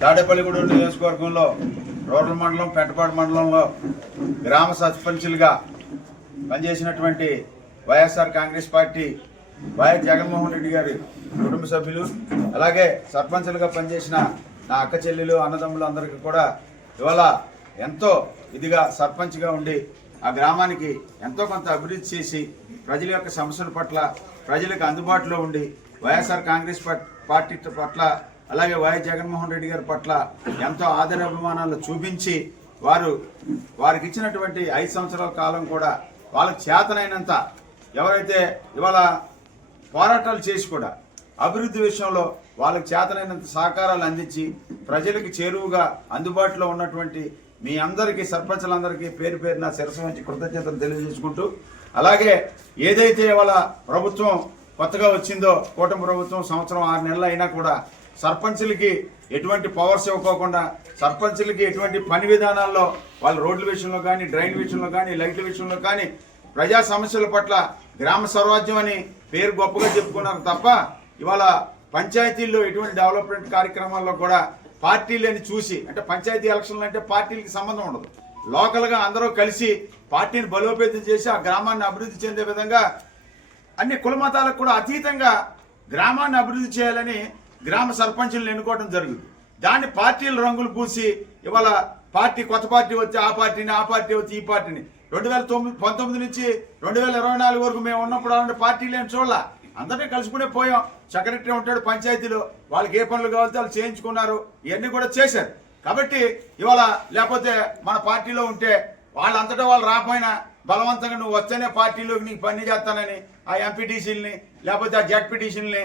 తాడేపల్లిగూడెం నియోజకవర్గంలో రూరల్ మండలం పెంటపాడు మండలంలో గ్రామ సర్పంచులుగా పనిచేసినటువంటి వైఎస్ఆర్ కాంగ్రెస్ పార్టీ వైఎస్ జగన్మోహన్ రెడ్డి గారి కుటుంబ సభ్యులు, అలాగే సర్పంచులుగా పనిచేసిన నా అక్క చెల్లెలు అన్నదమ్ములు అందరికీ కూడా ఇవాళ ఎంతో ఇదిగా సర్పంచ్గా ఉండి ఆ గ్రామానికి ఎంతో కొంత అభివృద్ధి చేసి ప్రజల యొక్క సమస్యల పట్ల ప్రజలకు అందుబాటులో ఉండి వైఎస్ఆర్ కాంగ్రెస్ పార్టీ పట్ల అలాగే వైఎస్ జగన్మోహన్ రెడ్డి గారి పట్ల ఎంతో ఆదరాభిమానాలు చూపించి వారికి ఇచ్చినటువంటి 5 సంవత్సరాల కాలం కూడా వాళ్ళకి చేతనైనంత ఎవరైతే ఇవాళ పోరాటాలు చేసి కూడా అభివృద్ధి విషయంలో వాళ్ళకి చేతనైనంత సహకారాలు అందించి ప్రజలకు చేరువుగా అందుబాటులో ఉన్నటువంటి మీ అందరికీ సర్పంచులందరికీ పేరు పేరున శిరస్సు వంచి కృతజ్ఞతలు తెలియజేసుకుంటూ, అలాగే ఏదైతే ఇవాళ ప్రభుత్వం కొత్తగా వచ్చిందో కూటమి ప్రభుత్వం సంవత్సరం 6 నెలలు అయినా కూడా సర్పంచులకి ఎటువంటి పవర్స్ ఇవ్వకోకుండా సర్పంచులకి ఎటువంటి పని విధానాల్లో వాళ్ళ రోడ్ల విషయంలో కానీ డ్రైన్ విషయంలో కానీ లైట్ల విషయంలో కానీ ప్రజా సమస్యల పట్ల గ్రామ స్వరాజ్యం అని పేరు గొప్పగా చెప్పుకున్నారు తప్ప ఇవాళ పంచాయతీల్లో ఎటువంటి డెవలప్మెంట్ కార్యక్రమాల్లో కూడా పార్టీలని చూసి, అంటే పంచాయతీ ఎలక్షన్లు అంటే పార్టీలకి సంబంధం ఉండదు, లోకల్గా అందరూ కలిసి పార్టీని బలోపేతం చేసి ఆ గ్రామాన్ని అభివృద్ధి చెందే విధంగా అన్ని కుల మతాలకు కూడా అతీతంగా గ్రామాన్ని అభివృద్ధి చేయాలని గ్రామ సర్పంచులను ఎన్నుకోవడం జరుగుతుంది. దాన్ని పార్టీల రంగులు పూసి ఇవాళ కొత్త పార్టీ వచ్చి ఆ పార్టీ వచ్చి ఈ పార్టీని 2019 నుంచి 2024 వరకు మేము ఉన్నప్పుడు అలాంటి పార్టీలు ఏం చూడాల, అందరినీ కలుసుకునే పోయాం. సెక్రటరీ ఉంటాడు పంచాయతీలో, వాళ్ళకి ఏ పనులు కావాలితే వాళ్ళు చేయించుకున్నారు, ఇవన్నీ కూడా చేశారు. కాబట్టి ఇవాళ లేకపోతే మన పార్టీలో ఉంటే వాళ్ళంతటా వాళ్ళు రాకపోయినా బలవంతంగా నువ్వు వస్తేనే పార్టీలోకి నీకు పని చేస్తానని ఆ ఎంపీటీసీలని లేకపోతే ఆ జడ్పీటీసీలని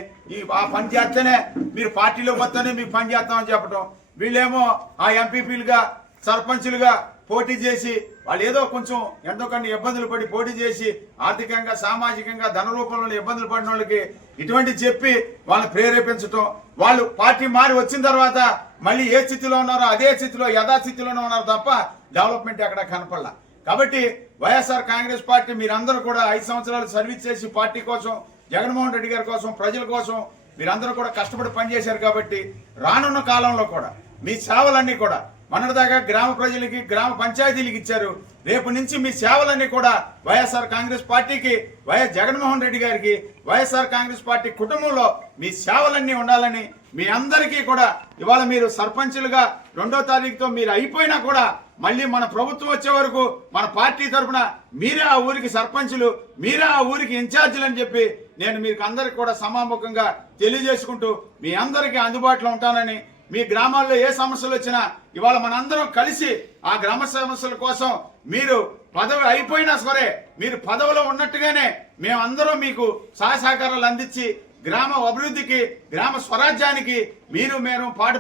ఆ పని చేస్తేనే మీరు పార్టీలోకి వస్తేనే మీకు పని చేస్తామని చెప్పడం, వీళ్ళేమో ఆ ఎంపీపీలుగా సర్పంచులుగా పోటీ చేసి వాళ్ళు ఏదో కొంచెం ఎంతో కొన్ని ఇబ్బందులు పడి పోటీ చేసి ఆర్థికంగా సామాజికంగా ధన రూపంలో ఇబ్బందులు పడిన వాళ్ళకి ఇటువంటి చెప్పి వాళ్ళని ప్రేరేపించడం, వాళ్ళు పార్టీ మారి వచ్చిన తర్వాత మళ్ళీ ఏ స్థితిలో ఉన్నారో అదే స్థితిలో యథాస్థితిలోనే ఉన్నారు తప్ప డెవలప్మెంట్ ఎక్కడ కనపడలా. కాబట్టి వైఎస్ఆర్ కాంగ్రెస్ పార్టీ మీరందరూ కూడా 5 సంవత్సరాలు సర్వీస్ చేసి పార్టీ కోసం జగన్మోహన్ రెడ్డి గారి కోసం ప్రజల కోసం మీరందరూ కూడా కష్టపడి పనిచేశారు. కాబట్టి రానున్న కాలంలో కూడా మీ సేవలన్నీ కూడా మొన్నటిదాకా గ్రామ ప్రజలకి గ్రామ పంచాయతీలకు ఇచ్చారు, రేపు నుంచి మీ సేవలన్నీ కూడా వైఎస్ఆర్ కాంగ్రెస్ పార్టీకి వైఎస్ జగన్మోహన్ రెడ్డి గారికి వైఎస్ఆర్ కాంగ్రెస్ పార్టీ కుటుంబంలో మీ సేవలన్నీ ఉండాలని మీ అందరికీ కూడా ఇవాళ మీరు సర్పంచులుగా 2వ తారీఖుతో మీరు అయిపోయినా కూడా మళ్ళీ మన ప్రభుత్వం వచ్చే వరకు మన పార్టీ తరఫున మీరే ఆ ఊరికి సర్పంచులు, మీరే ఆ ఊరికి ఇన్ఛార్జీలు అని చెప్పి నేను మీకు అందరికి కూడా సమాముఖంగా తెలియజేసుకుంటూ మీ అందరికీ అందుబాటులో ఉంటానని, మీ గ్రామాల్లో ఏ సమస్యలు వచ్చినా ఇవాళ మనందరం కలిసి ఆ గ్రామ సమస్యల కోసం మీరు పదవి అయిపోయినా సరే మీరు పదవిలో ఉన్నట్టుగానే మేమందరం మీకు సహకారాలు అందించి గ్రామ అభివృద్ధికి గ్రామ స్వరాజ్యానికి మీరు మేము పాటు